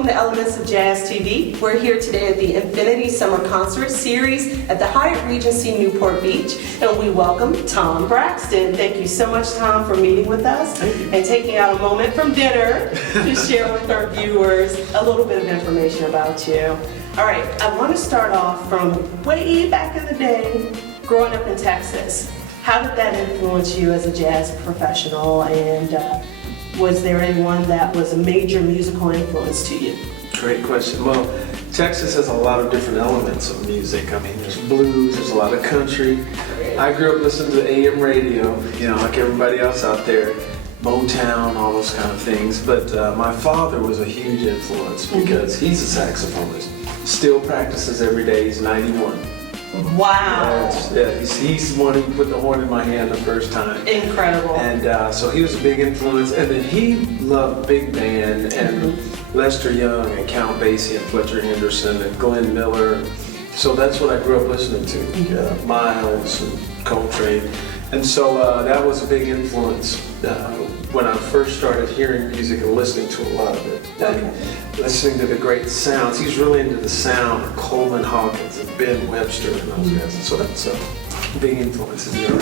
welcome to Elements of Jazz TV. We're here today at the Infiniti Summer Concert Series at the Hyatt Regency Newport Beach, and we welcome Tom Braxton. Thank you so much, Tom, for meeting with us and taking out a moment from dinner to share with our viewers a little bit of information about you. All right, I want to start off from way back in the day, growing up in Texas. How did that influence you as a jazz professional, and was there anyone that was a major musical influence to you? Great question. Well, Texas has a lot of different elements of music. I mean, there's blues, there's a lot of country. I grew up listening to AM radio, like everybody else out there, Motown, all those kind of things. But my father was a huge influence because he's a saxophonist. Still practices every day. He's 91. Wow. He's the one who put the horn in my hand the first time. Incredible. And so he was a big influence. And then he loved big band and Lester Young and Count Basie and Fletcher Henderson and Glenn Miller. So that's what I grew up listening to, Miles and Coltrane. And so that was a big influence when I first started hearing music and listening to a lot of it. And listening to the great sounds. He's really into the sound of Coleman Hawkins and Ben Webster and those guys. And so that's a big influence in there.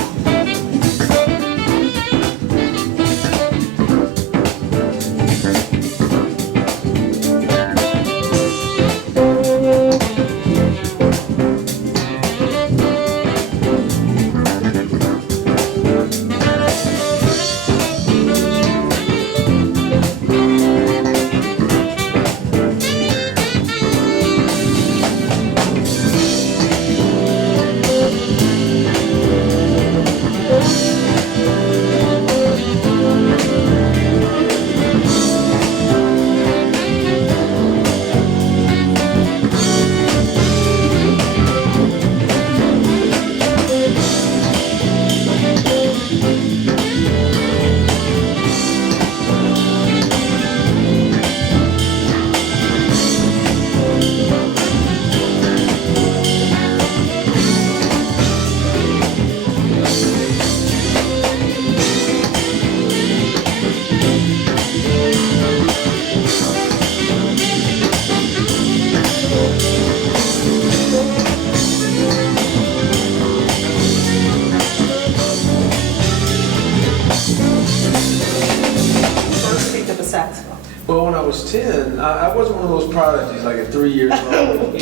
Well, when I was 10, I wasn't one of those prodigies, like at 3 years old.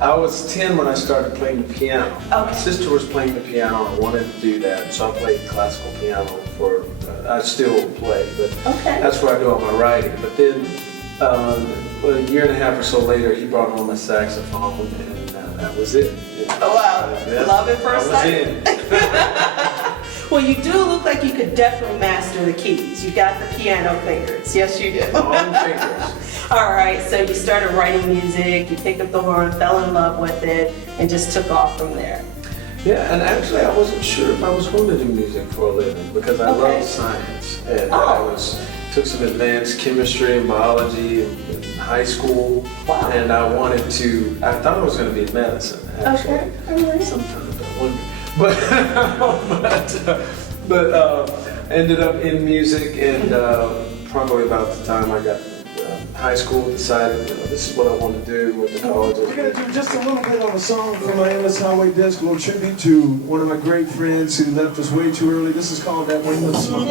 I was 10 when I started playing the piano. My sister was playing the piano, and I wanted to do that, so I played classical piano I still play, but that's where I do all my writing. But then, a year and a half or so later, he brought home a saxophone, and that was it. Oh, wow. Love at first sight. Well, you do look like you could definitely master the keys. You got the piano fingers. Yes, you do. Long fingers. All right, so you started writing music, you picked up the horn, fell in love with it, and just took off from there. Yeah, and actually I wasn't sure if I was going to do music for a living because I love science. And I took some advanced chemistry and biology in high school. Wow. And I thought I was going to be in medicine, actually. Okay, all right. Sometimes I wonder. But ended up in music, and probably about the time I got high school, decided this is what I want to do with the college. We're going to do just a little bit of a song from my endless highway disc, a little tribute to one of my great friends who left us way too early. This is called That Windless Song.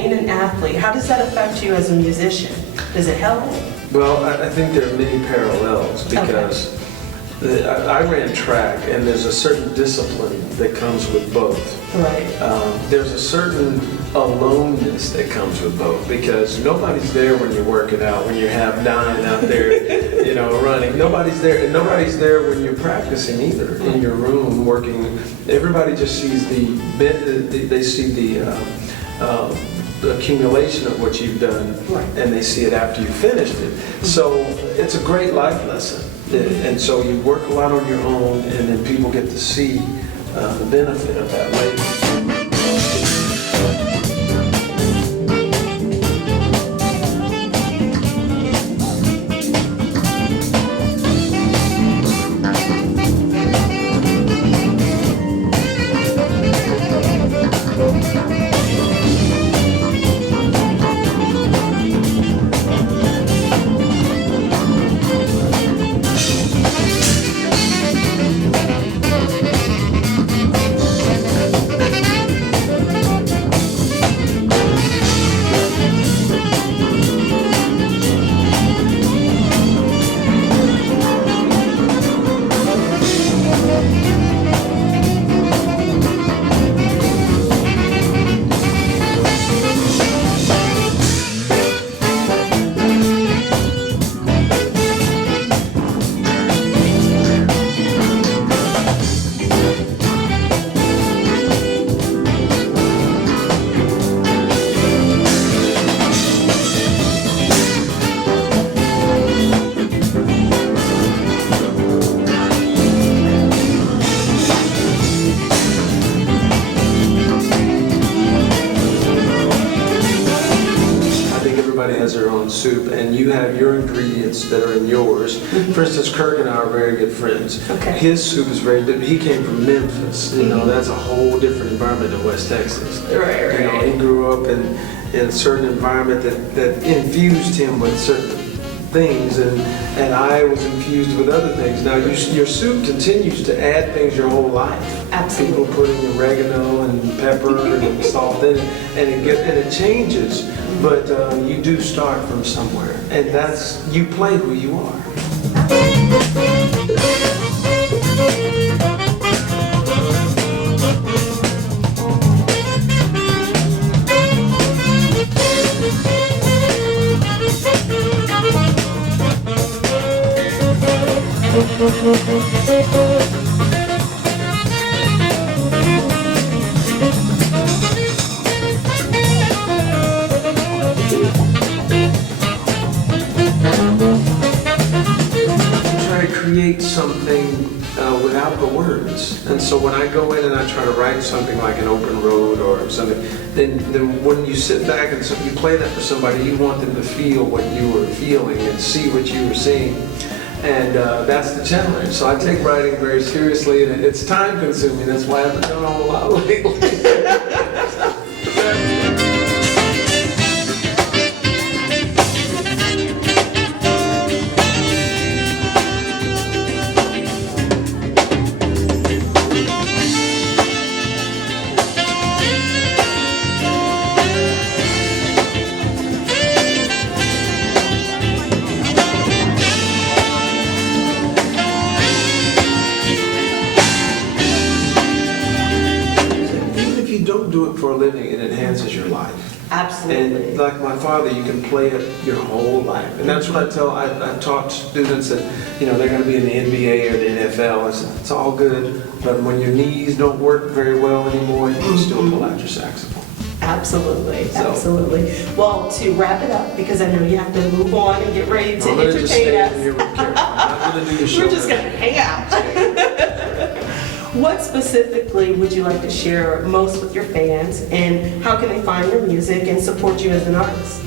being an athlete, how does that affect you as a musician? Does it help? Well, I think there are many parallels because I ran track, and there's a certain discipline that comes with both. Right. There's a certain aloneness that comes with both, because nobody's there when you're working out, when you're half dying out there, running. Nobody's there, and nobody's there when you're practicing either, in your room working. Everybody just sees they see the accumulation of what you've done, right, and they see it after you've finished it. So it's a great life lesson. And so you work a lot on your own, and then people get to see the benefit of that later. Has their own soup, and you have your ingredients that are in yours. For instance, Kirk and I are very good friends. Okay. His soup is very different. He came from Memphis. That's a whole different environment than West Texas. Right. He grew up in a certain environment that infused him with certain things, and I was infused with other things. Now, your soup continues to add things your whole life. Absolutely. People putting oregano and pepper and salt in it, and it changes. But you do start from somewhere, and you play who you are. Create something without the words. And so when I go in and I try to write something like an open road or something, then when you sit back and you play that for somebody, you want them to feel what you were feeling and see what you were seeing. And that's the challenge. So I take writing very seriously, and it's time consuming. That's why I haven't done a whole lot lately. Don't do it for a living, it enhances your life. Absolutely. And like my father, you can play it your whole life. And that's what I taught students that, they're going to be in the NBA or the NFL. I said, it's all good, but when your knees don't work very well anymore, you can still pull out your saxophone. Absolutely, absolutely. Well, to wrap it up, because I know you have to move on and get ready to entertain just stay us. here with Karen. I'm not going to do the show. We're just going to hang out. What specifically would you like to share most with your fans, and how can they find your music and support you as an artist?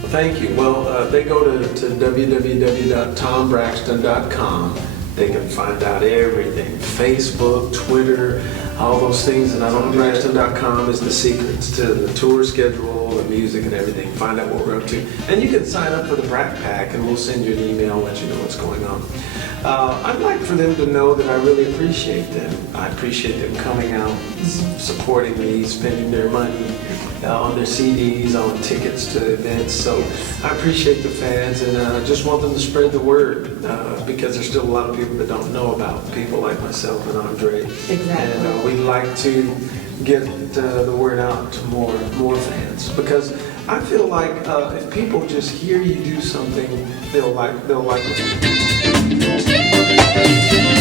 Well, thank you. Well, they go to www.tombraxton.com. They can find out everything. Facebook, Twitter, all those things. And tombraxton.com is the secrets to the tour schedule, the music and everything. Find out what we're up to. And you can sign up for the Brack Pack, and we'll send you an email and let you know what's going on. I'd like for them to know that I really appreciate them. I appreciate them coming out, supporting me, spending their money on their CDs, on tickets to events. So I appreciate the fans, and I just want them to spread the word. because there's still a lot of people that don't know about people like myself and Andre. Exactly. And we like to get the word out to more fans, because I feel like if people just hear you do something, they'll like it.